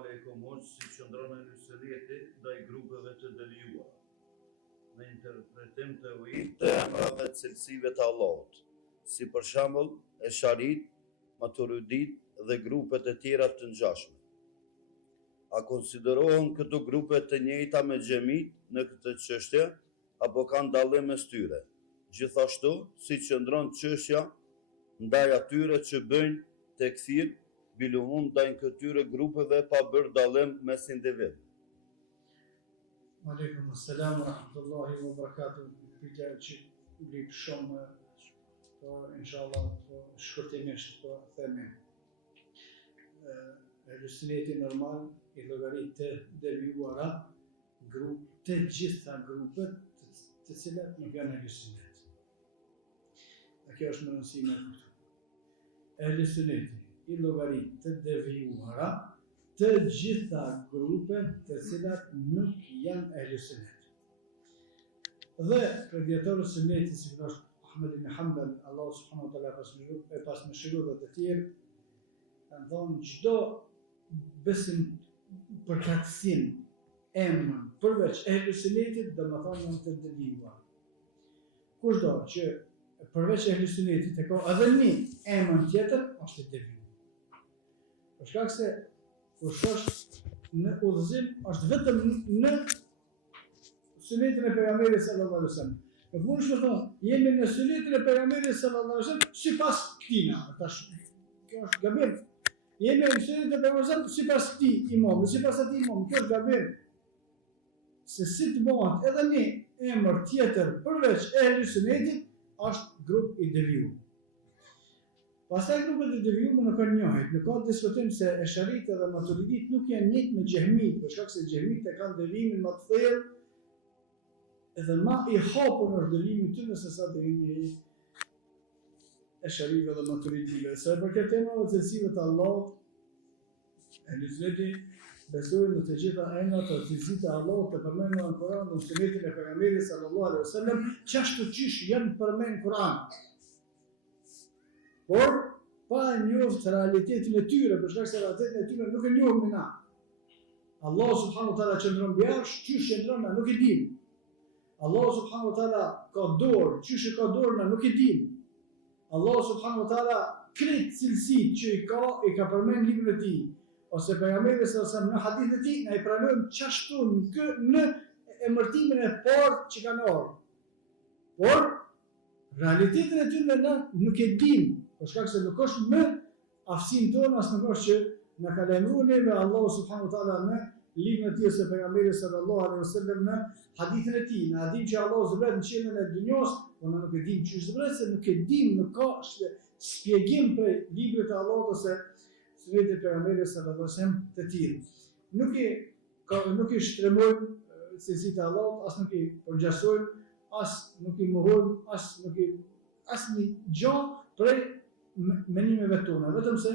aleikum, hoqë si qëndron e Yuselieti ndaj grupeve të devijuara, në interpretim të ujit të emrave të cilësive të Allahut, si për shembull Esharit, Maturidit dhe grupet e tjera të ngjashme. A konsiderohen këto grupe të njëjta me xhamit në këtë çështje apo kanë dallim mes tyre? Gjithashtu, si qëndron çështja ndaj atyre që bëjnë tekfir bilumum ndaj këtyre grupeve pa bërë dallim mes individ. Aleikum assalam wa rahmatullahi wa barakatuh. Pyetja që lip shumë, por inshallah shkurtimisht po themi. Elusineti normal i llogarit të devijuara të gjitha grupet të cilat nuk janë elusinet. Kjo është më rëndësishme këtu. Elusineti i llogarit të devijuara të gjitha grupet të cilat nuk janë elusinet. Dhe për dietarët e sunetit, si është Ahmed ibn Hanbal, Allahu subhanahu wa taala pas mëshirë dhe të tjerë, kanë thonë çdo besim përkatësim emrin përveç elusinetit do të thonë janë të devijuar. Kushdo që përveç elusinetit e ka edhe një emër tjetër, është i devijuar. Për shkak se kush është në udhëzim është vetëm në sunetin e pejgamberit sallallahu alaihi wasallam. Në fund është thonë, jemi në sunetin e pejgamberit sallallahu alaihi wasallam sipas këtina. Kjo është gabim. Jemi në sunetin e pejgamberit sipas këtij imam, sipas atij imam, kjo është gabim. Se si të bëhet edhe një emër tjetër përveç elusinetit është grup i devijuar. Pastaj grupet e devijuara nuk kanë njohur, nuk ka diskutim se Esharit dhe Maturidit nuk janë njëjtë me Xehmit, për shkak se Xehmit e kanë devijimin më të thellë, edhe më i hapur është devijimi i tyre se sa devijimi i Esharit dhe Maturidive. Sa për këtë temë të cilësive të Allahut, elusineti besojnë në të gjitha emrat të cilësive të Allahut të përmendur në Kur'an dhe në sunetin e pejgamberit sallallahu alaihi wasallam, çashtu çish janë përmendur në Kur'an. Por, pa e njohur realitetin e tyre, për shkak se realitetin e tyre nuk e njohim na. Allah subhanahu wa taala qëndron bjash, çish qëndron na nuk e dim. Allah subhanahu wa taala ka dorë, çish ka dorë na nuk e dim. Allah subhanahu wa taala kretë cilësitë që i ka përmendur në librin e tij, ose pejgamberi sallallahu alaihi wasallam në hadithin e tij, na i pranojmë çashtu në emërtimin e parë që kanë ardhur. Por realitetin e tyre na nuk e dim. Për shkak se nuk është më aftësinë tonë as nuk është që na ka lajmëruar neve Allahu subhanahu wa taala në librin e tij se pejgamberi sallallahu alaihi wasallam në hadithin e tij, na dim që Allahu zbret në qiellin e dunjos, por ne nuk e dim çu zbret, se nuk e dim, nuk ka shpjegim për librin e Allahut ose sunetin e pejgamberit sallallahu alaihi wasallam të tillë. Nuk i shtremojmë cilësitë e Allahut, as nuk i përgjasojmë, as nuk i mohojmë, as një gjë prej menimeve tona, vetëm se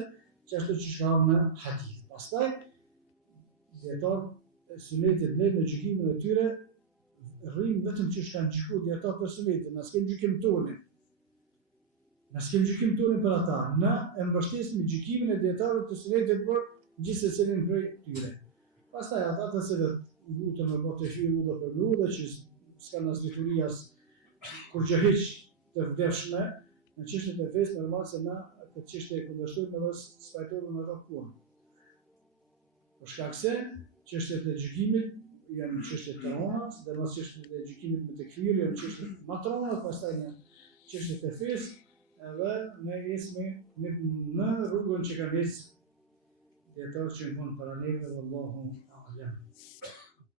që ashtu që shkruan në hadith. Pastaj, dietarët e sunetit në gjykimin e tyre rrim vetëm që kanë gjykuar dietarët e sunetit, na s'kem gjykim tonë. Na s'kem gjykim tonë për ata, na e mbështesim gjykimin e dietarëve të sunetit për gjithë secilin prej tyre. Pastaj ata të cilët lutën me botë fiu do për lutje që s'kan as liturë as kurrë hiç të vdeshme. Në çështjet e fesë normal se na këtë çështje e kundërshtojmë edhe spajtojmë me ato punë. Për shkak se çështjet e gjykimit janë çështje të rënda, sidomos çështjet e gjykimit me tekfir janë çështje më të rënda, pastaj janë çështjet e fesë, edhe ne jemi në rrugën që ka nisë dietar që mund para neve, wallahu a'lam.